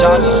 40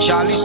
40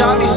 40।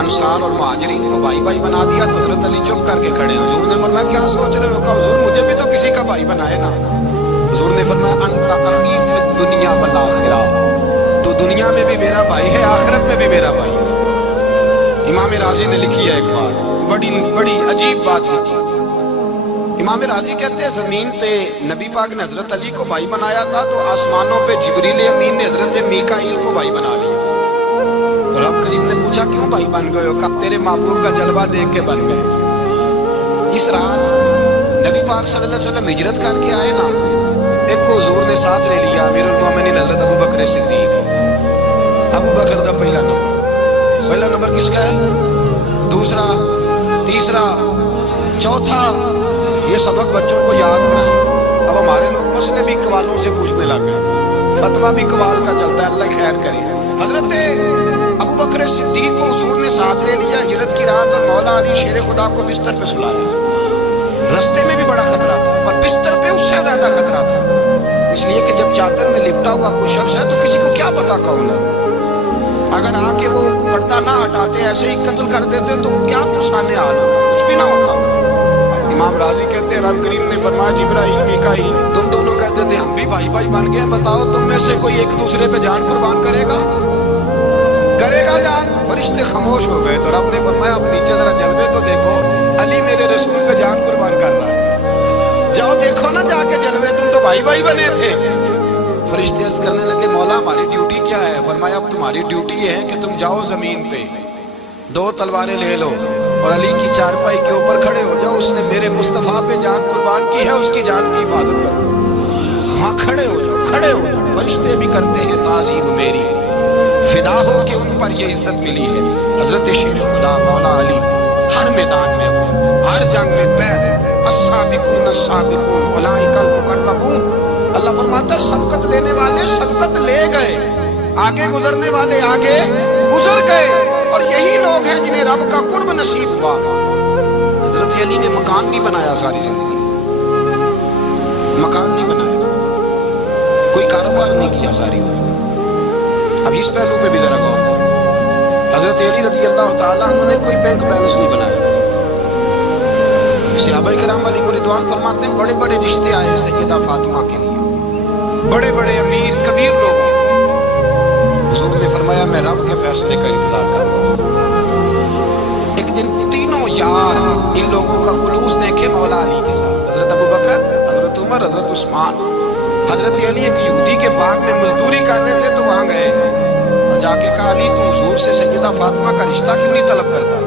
انصار اور مہاجرین کو بھائی بھائی بنا دیا تو حضرت علی چپ کر کے کھڑے ہیں۔ حضور نے فرمایا کیا سوچ رہے ہو؟ کہا حضور مجھے بھی تو کسی کا بھائی بنائے نا۔ حضور نے فرمایا انت اخی فی الدنیا والآخرہ، تو دنیا میں بھی میرا بھائی ہے، آخرت میں بھی میرا بھائی ہے۔ امام راضی نے لکھی ہے ایک بات، بڑی عجیب بات لکھی۔ امام راضی کہتے ہیں زمین پہ نبی پاک نے حضرت علی کو بھائی بنایا تھا تو آسمانوں پہ جبریل امین نے حضرت میکائیل کو بھائی بنا لیا۔ تو رب کریم نے پوچھا کیوں بھائی بن گئے ہو؟ کب تیرے محبوب کا جلوہ دیکھ کے بن گئے۔ اس رات نبی پاک صلی اللہ علیہ وسلم ہجرت کر کے آئے نا، ایک کو حضور نے ساتھ لے لیا، امیر المومنین حضرت ابو بکر صدیق۔ ابو بکر کا پہلا نمبر کس کا ہے؟ دوسرا، تیسرا، چوتھا، یہ سبق بچوں کو یاد بنائیں۔ اب ہمارے لوگ مسئلے بھی قوالوں سے پوچھنے لگ گئے، فتویٰ بھی قوال کا چلتا ہے، اللہ خیر کرے۔ حضرت ابو بکر صدیق کو حضور نے ساتھ لے لیا ہجرت کی رات، اور مولا علی شیر خدا کو بستر پہ سلایا۔ رستے میں بھی بڑا خطرہ تھا اور بستر پہ اس سے زیادہ خطرہ تھا، اس لیے کہ جب چادر میں لپٹا ہوا کوئی شخص ہے تو کسی کو کیا پتا کون ہے، اگر آ کے وہ پردہ نہ ہٹاتے ایسے ہی قتل کر دیتے تو کیا پرسانے آنا، کچھ بھی نہ ہوتا۔ امام راضی کہتے ہیں رب کریم نے فرمایا جبرائیل میکائیل تم دونوں کہتے تھے ہم بھی بھائی بھائی بن گئے، بتاؤ تم میں سے کوئی ایک دوسرے پہ جان قربان کرے گا جان؟ فرشتے خاموش ہو گئے تو رب نے فرمایا اب نیچے ذرا جلوے تو دیکھو، علی میرے رسول پہ جان قربان کر رہا ہے، جاؤ دیکھو نا جا کے جلوے، تم تو بھائی بھائی بنے تھے۔ فرشتے عرض کرنے لگے مولا ہماری ڈیوٹی کیا ہے؟ فرمایا اب تمہاری ڈیوٹی یہ ہے کہ تم جاؤ زمین پہ، دو تلواریں لے لو اور علی کی چارپائی کے اوپر کھڑے ہو جاؤ، اس نے میرے مصطفیٰ پہ جان قربان کی ہے، اس کی جان کی حفاظت کرو۔ وہاں کھڑے ہو جاؤ۔ فرشتے بھی کرتے ہیں تعظیم میری، فدا ہو کہ ان پر یہ عزت ملی ہے۔ حضرت شیر خدا مولا علی ہر میدان میں، ہر جنگ میں پیر السابقون السابقون اولئک المقربون، اللہ فرماتا ہے سبقت لینے والے سبقت لے گئے، آگے گزرنے والے آگے گزر گئے، اور یہی لوگ ہیں جنہیں رب کا قرب نصیب ہوا۔ حضرت علی نے مکان نہیں بنایا ساری زندگی، مکان نہیں بنایا، کوئی کاروبار نہیں کیا ساری زندگی۔ اب اس پہلو پہ بھی ذرا غور کریں، حضرت علی رضی اللہ تعالیٰ عنہ نے کوئی بینک بیلنس نہیں بنایا۔ صحابہ کرام علیہ رضوان فرماتے ہیں بڑے بڑے رشتے آئے سیدہ فاطمہ کے لیے، بڑے بڑے امیر کبیر لوگ، حضور نے فرمایا میں رب کے فیصلے کا انتظار کر رہا ہوں۔ ایک دن تینوں یار ان لوگوں کا خلوص دیکھے مولا علی کے ساتھ، حضرت ابو بکر، حضرت عمر، حضرت عثمان، حضرت علی ایک یہودی کے باغ میں مزدوری کر رہے تھے تو وہاں گئے اور جا کے کہا علی تو حضور سے سیدہ فاطمہ کا رشتہ کیوں نہیں طلب کرتا؟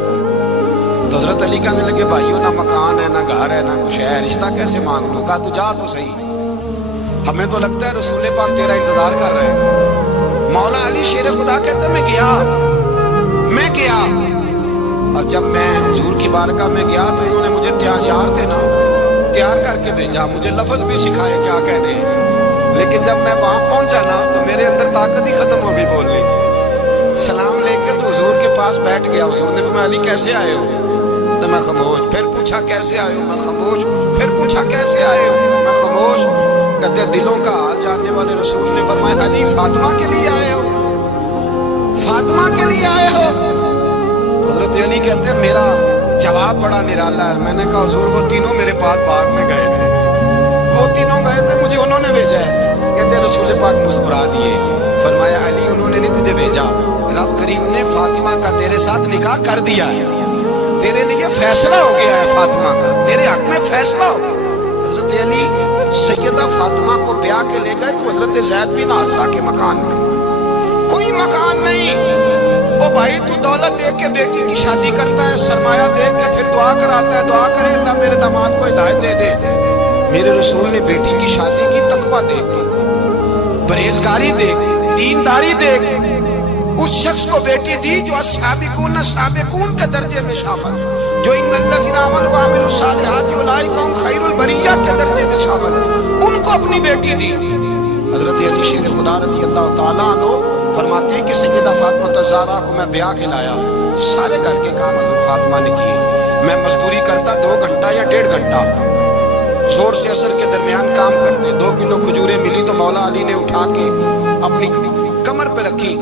تو حضرت علی کہنے لگے بھائیو نہ مکان ہے، نہ گھر ہے، نہ کچھ ہے، رشتہ کیسے مانگوں؟ کہا تو جا تو صحیح، ہمیں تو لگتا ہے رسول پاک تیرا انتظار کر رہے ہیں۔ مولا علی شیر خدا کہتے میں گیا اور جب میں حضور کی بارگاہ میں گیا تو انہوں نے مجھے یار تھے نا، تیار کر کے بھیجا، مجھے لفظ بھی سکھائے کیا کہنے ہیں، لیکن جب میں وہاں پہنچا نا تو میرے اندر طاقت ہی ختم ہو گئی بولنے کی۔ سلام لے کے تو حضور کے پاس بیٹھ گیا، حضور نے فرمایا علی کیسے آئے ہو؟ تو میں خاموش، پھر پوچھا کیسے آئے ہو؟ میں خاموش، پھر پوچھا کیسے آئے ہو؟ میں خاموش۔ کہتے دلوں کا حال جاننے والے رسول نے فرمایا علی فاطمہ کے لیے آئے ہو؟ فاطمہ کے لیے آئے ہو؟ حضرت علی کہتے ہیں میرا جواب بڑا نرالا ہے، میں نے کہا حضور وہ تینوں میرے پاس باغ میں گئے تھے، وہ تینوں گئے تھے، مجھے انہوں نے بھیجا ہے۔ کہتے ہیں رسول پاک مسکرا دیے، فرمایا علی انہوں نے نہیں تجھے بھیجا، رب کریم نے فاطمہ کا تیرے ساتھ نکاح کر دیا ہے، تیرے لیے فیصلہ ہو گیا ہے، فاطمہ کا تیرے حق میں فیصلہ ہو گیا۔ حضرت علی سیدہ فاطمہ کو بیاہ کے لے گئے تو حضرت زید بن حارثہ کے مکان میں کوئی مکان نہیں، وہ بھائی تو دولت دیکھ کے بیٹی کی شادی کرتا ہے، سرمایہ دیکھ کے پھر دعا کراتا ہے، دعا کرے اللہ میرے داماد کو ہدایت دے دے۔ میرے رسول نے بیٹی کی شادی کی تقویٰ دیکھ کے، پرہیزگاری دیکھ کے، دینداری دیکھ کے اس شخص کو بیٹی دی جو السابقون السابقون کے درجے میں شامل، جو ان الذین آمنوا وعملوا الصالحات اولئک هم خیر البریہ کے درجے میں شامل، ان کو اپنی بیٹی دی۔ حضرت علی شیر خدا رضی اللہ تعالیٰ عنہ فرماتے ہیں کہ سیدہ فاطمہ الزہرا کو میں بیاہ کے لایا، سارے گھر کے کام حضرت فاطمہ نے کیے، میں مزدوری کرتا 2 گھنٹہ یا 1.5 گھنٹہ، زور سے اثر کے درمیان کام کرتے، 2 کلو کھجوریں ملی تو مولا علی نے اٹھا کے اپنی کمر پہ رکھی،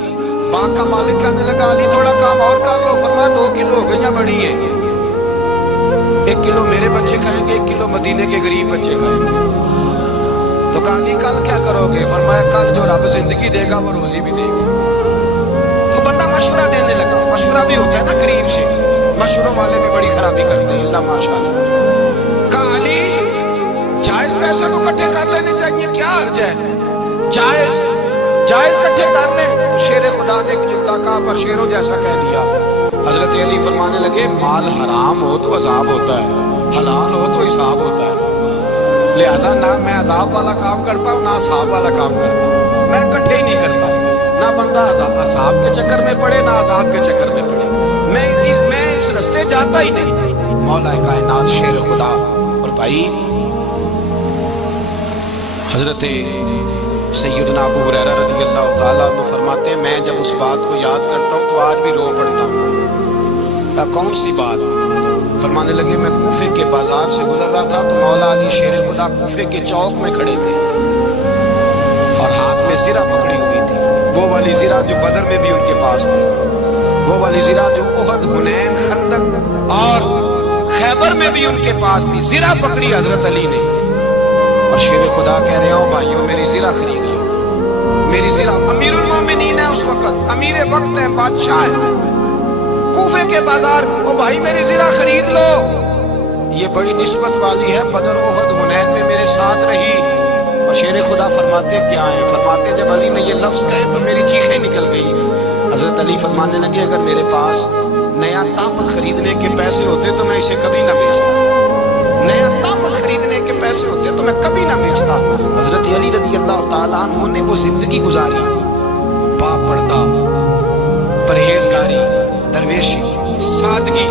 باغ کا مالک کہنے لگا علی تھوڑا کام اور کر لو. فرمایا 2 کلو ہو گئیاں بڑی ہیں, 1 کلو میرے بچے کھائیں گے, 1 کلو مدینے کے غریب بچے کھائیں گے. تو کہا علی کل کیا کرو گے؟ فرمایا کل جو رب زندگی دے گا وہ روزی بھی دے گا. تو بندہ مشورہ دینے لگا. مشورہ بھی ہوتا ہے نا قریب سے, مشوروں والے بھی بڑی خرابی کرتے ہیں, اللہ ماشاءاللہ. کہا علی جائز پیسے تو کٹھے کر لینے چاہیے, کیا حرج ہے؟ جائز کٹھے کر لیں. شیر خدا نے ایک جملہ کہا پر شیروں جیسا کہہ دیا. حضرت علی فرمانے لگے مال حرام ہو تو عذاب ہوتا ہے, حلال ہو تو حساب ہوتا ہے. لہذا نہ میں عذاب والا کام کرتا ہوں نہ حساب والا کام کرتا ہوں, میں کٹھے ہی نہیں کرتا. نہ بندہ حساب کے چکر میں پڑے نہ عذاب کے چکر میں پڑے, میں اس رستے جاتا ہی نہیں. مولا کائنات شیر خدا. اور بھائی حضرت سیدنا ابو ہریرہ رضی اللہ تعالیٰ عنہ فرماتے ہیں میں جب اس بات کو یاد کرتا ہوں تو آج بھی رو پڑتا ہوں. کون سی بات؟ فرمانے لگے میں کوفے کے بازار سے گزر رہا تھا تو مولا علی شیر خدا کوفے کے چوک میں کھڑے تھے اور ہاتھ میں زرہ پکڑی ہوئی تھی. وہ والی زرہ جو بدر میں بھی ان کے پاس تھی, وہ والی زرہ جو احد, حنین, خندق اور خیبر میں بھی ان کے پاس تھی. زرہ پکڑی حضرت علی نے اور شیر خدا کہہ رہے ہوں بھائیوں میری زرہ خرید لو. میری زرہ امیر المومنین ہے اس وقت, امیر وقت ہیں, بادشاہ ہیں, کوفے کے بازار. او بھائی میری زرہ خرید لو. یہ بڑی نسبت والی ہے, بدر, احد, حنین میں میرے ساتھ رہی. اور شیر خدا فرماتے کیا ہیں؟ فرماتے جب علی نے یہ لفظ کہے تو میری چیخیں نکل گئی. حضرت علی فرمانے لگے اگر میرے پاس نیا طامت خریدنے کے پیسے ہوتے تو میں اسے کبھی نہ بیچتا. نیا طامت خریدنے کے پیسے ہوتے تو میں کبھی نہ بیچتا. حضرت علی رضی اللہ تعالیٰ عنہ نے وہ زندگی گزاری, پاک پردہ, پرہیزگاری, درویشی, سادگی,